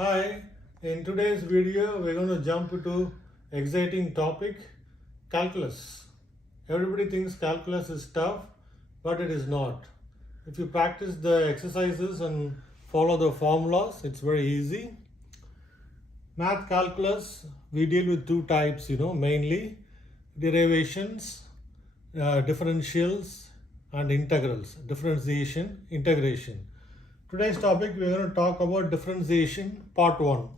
Hi, in today's video we're going to jump into exciting topic, calculus. Everybody thinks calculus is tough, but it is not. If you practice the exercises and follow the formulas, it's very easy. Math calculus, we deal with two types, mainly derivations, differentials and integrals, differentiation, integration. Today's topic, we are going to talk about differentiation, part 1.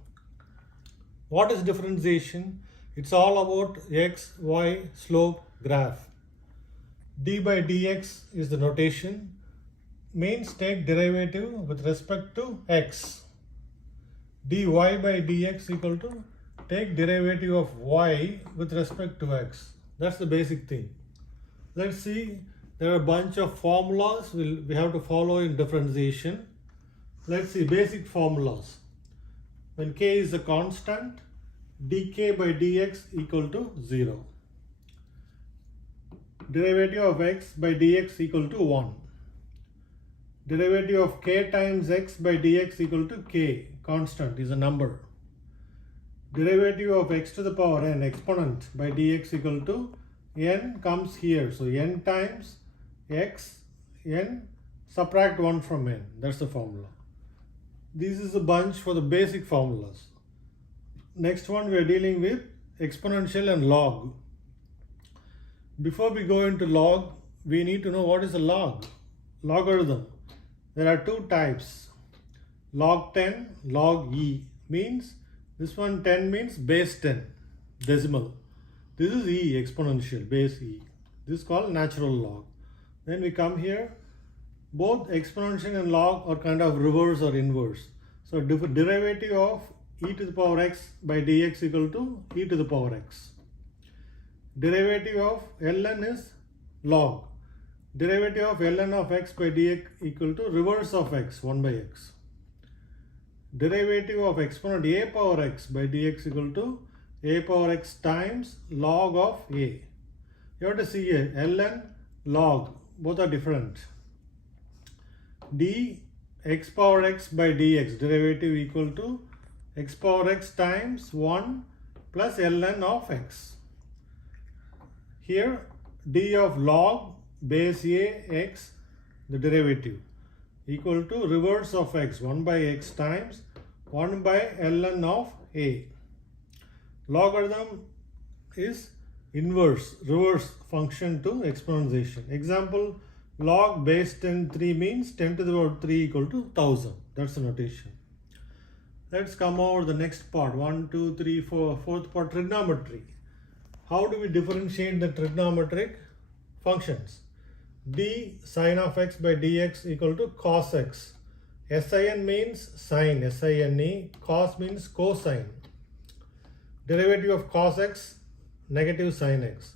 What is differentiation? It's all about x, y, slope, graph. d by dx is the notation. Means take derivative with respect to x. dy by dx equal to take derivative of y with respect to x. That's the basic thing. Let's see, there are a bunch of formulas we have to follow in differentiation. Let's see basic formulas. When k is a constant, dk by dx equal to 0. Derivative of x by dx equal to 1. Derivative of k times x by dx equal to k, constant is a number. Derivative of x to the power n, exponent, by dx equal to n comes here. So n times x, n, subtract 1 from n. That's the formula. This is a bunch for the basic formulas. Next one, we are dealing with exponential and log. Before we go into log, we need to know what is a log. Logarithm. There are two types. Log 10, log e. Means this one 10 means base 10, decimal. This is e, exponential, base e. This is called natural log. Then we come here. Both exponential and log are kind of reverse or inverse. So derivative of e to the power x by dx equal to e to the power x. Derivative of ln is log. Derivative of ln of x by dx equal to reverse of x, 1 by x. Derivative of exponent a power x by dx equal to a power x times log of a. You have to see here, ln, log, both are different. d x power x by dx derivative equal to x power x times 1 plus ln of x. Here d of log base a x, the derivative, equal to reverse of x, 1 by x times 1 by ln of a. Logarithm is inverse, reverse function to exponentiation. Example, log base 10 3 means 10 to the power 3 equal to 1000. That's the notation. Let's come over the next part. 1, 2, 3, 4. Fourth part, trigonometry. How do we differentiate the trigonometric functions? d sine of x by dx equal to cos x. Sin means sine, sine. Cos means cosine. Derivative of cos x, negative sine x.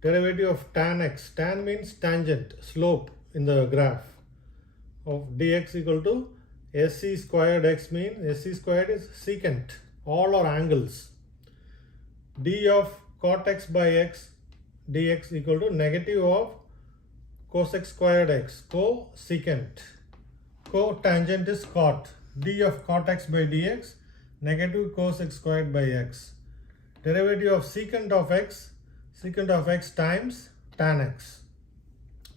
Derivative of tan x. Tan means tangent, slope in the graph of dx equal to sc squared x means sc squared is secant. All are angles. d of cot x by x dx equal to negative of cos x squared x. Cosecant. Cotangent is cot. d of cot x by dx negative cos x squared by x. Derivative of secant of x times tan x.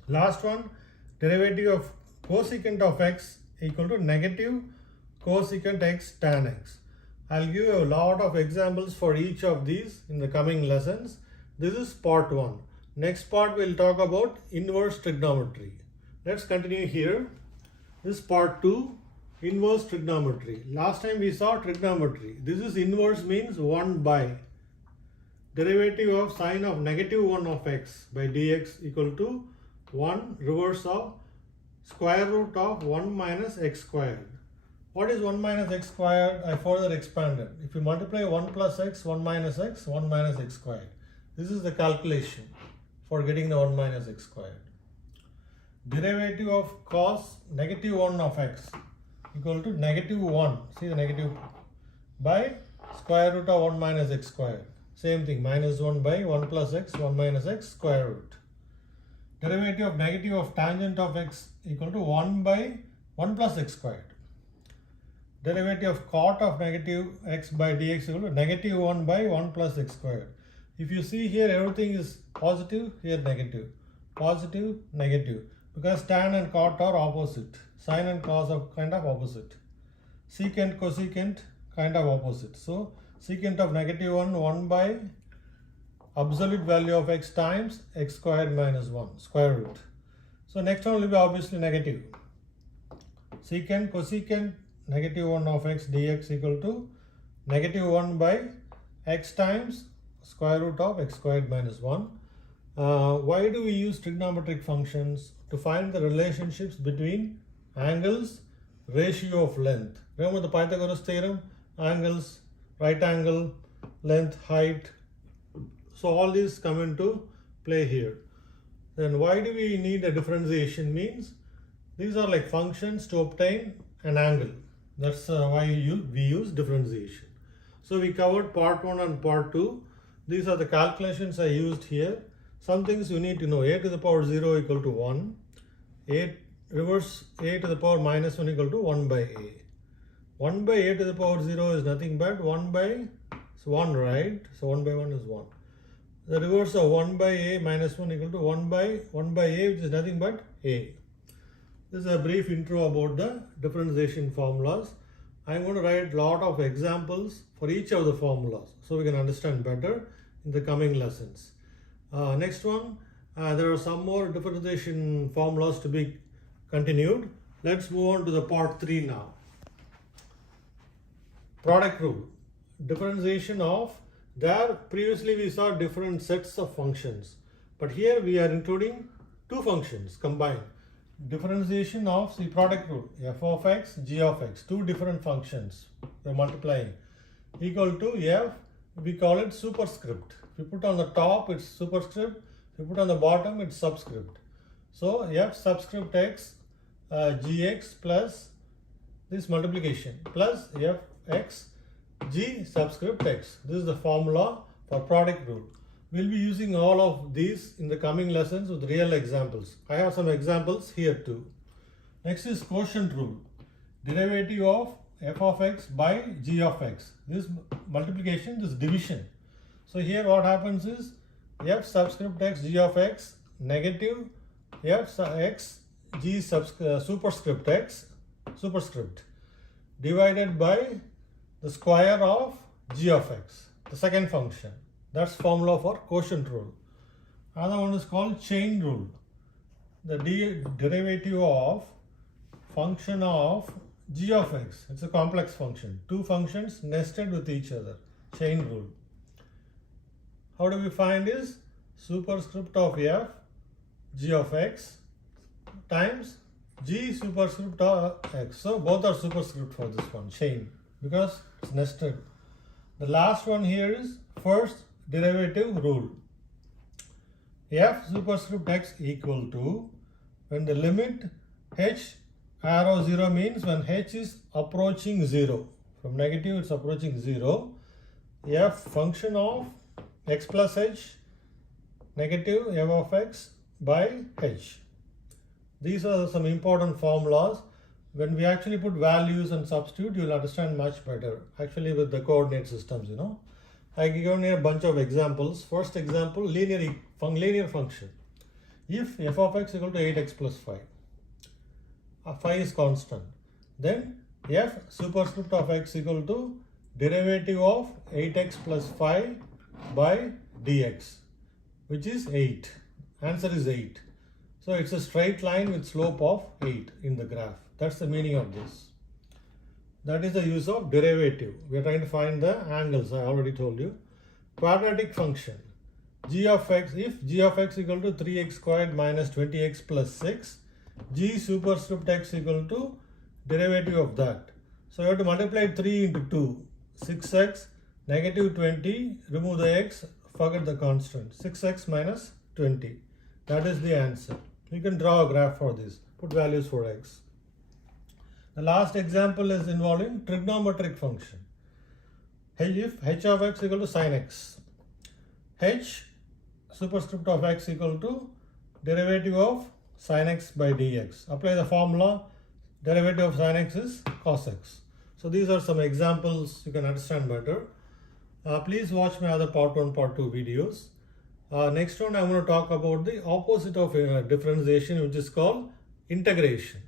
Last one, derivative of cosecant of x equal to negative cosecant x tan x. I'll give you a lot of examples for each of these in the coming lessons. This is part 1. Next part we'll talk about inverse trigonometry. Let's continue here. This is part 2, inverse trigonometry. Last time we saw trigonometry. This is inverse means 1 by. Derivative of sine of negative 1 of x by dx equal to 1 reverse of square root of 1 minus x squared. What is 1 minus x squared? I further expanded. If you multiply 1 plus x, 1 minus x, 1 minus x squared. This is the calculation for getting the 1 minus x squared. Derivative of cos negative 1 of x equal to negative 1. See the negative by square root of 1 minus x squared. Same thing, minus 1 by 1 plus x, 1 minus x square root. Derivative of negative of tangent of x equal to 1 by 1 plus x squared. derivative of cot of negative x by dx equal to negative 1 by 1 plus x squared. If you see here, everything is positive, here negative, positive, negative, because tan and cot are opposite, sine and cos are kind of opposite, secant, cosecant kind of opposite. So secant of negative 1, 1 by absolute value of x times x squared minus 1, square root. So next one will be obviously negative. Secant, cosecant, negative 1 of x dx equal to negative 1 by x times square root of x squared minus 1. Why do we use trigonometric functions? To find the relationships between angles, ratio of length. Remember the Pythagoras theorem? Angles, right angle, length, height. So all these come into play here. Then why do we need a differentiation? Means these are like functions to obtain an angle. That's why we use differentiation. So we covered part 1 and part 2. These are the calculations I used here. Some things you need to know. A to the power 0 equal to 1. Reverse a to the power minus 1 equal to 1 by a. 1 by a to the power 0 is nothing but 1 by 1, right? So 1 by 1 is 1. The reverse of 1 by a minus 1 equal to 1 by a, which is nothing but a. This is a brief intro about the differentiation formulas. I am going to write a lot of examples for each of the formulas so we can understand better in the coming lessons. Next one, there are some more differentiation formulas to be continued. Let's move on to the part 3 now. Product rule. Differentiation of, there previously we saw different sets of functions, but here we are including two functions combined. Differentiation of the product rule, f of x, g of x, two different functions we are multiplying, equal to f, we call it superscript. If you put on the top it's superscript, if you put on the bottom it's subscript. So f subscript x gx plus this multiplication plus f x g subscript x. This is the formula for product rule. We'll be using all of these in the coming lessons with real examples. I have some examples here too. Next is quotient rule. Derivative of f of x by g of x. This multiplication, this division. So here what happens is f subscript x g of x negative f x g superscript x superscript divided by the square of g of x, the second function. That's formula for quotient rule. Another one is called chain rule. The derivative of function of g of x. It's a complex function. Two functions nested with each other. Chain rule. How do we find is superscript of f g of x times g superscript of x. So both are superscript for this one, chain, because it's nested. The last one here is first derivative rule. F superscript x equal to, when the limit h arrow 0 means when h is approaching 0. From negative it's approaching 0. F function of x plus h negative f of x by h. These are some important formulas. When we actually put values and substitute, you will understand much better. Actually with the coordinate systems, you know. I given here a bunch of examples. First example, linear function. If f of x equal to 8x plus 5, phi is constant, then f superscript of x equal to derivative of 8x plus 5 by dx, which is 8. Answer is 8. So it's a straight line with slope of 8 in the graph. That's the meaning of this. That is the use of derivative. We are trying to find the angles, I already told you. Quadratic function. G of x, if g of x equal to 3x squared minus 20x plus 6, g superscript x equal to derivative of that. So you have to multiply 3 into 2. 6x, negative 20, remove the x, forget the constant. 6x minus 20. That is the answer. You can draw a graph for this. Put values for x. The last example is involving trigonometric function. If h of x equal to sin x, h superscript of x equal to derivative of sin x by dx. Apply the formula, derivative of sin x is cos x. So these are some examples you can understand better. Please watch my other part 1, part 2 videos. Next one, I'm going to talk about the opposite of differentiation, which is called integration.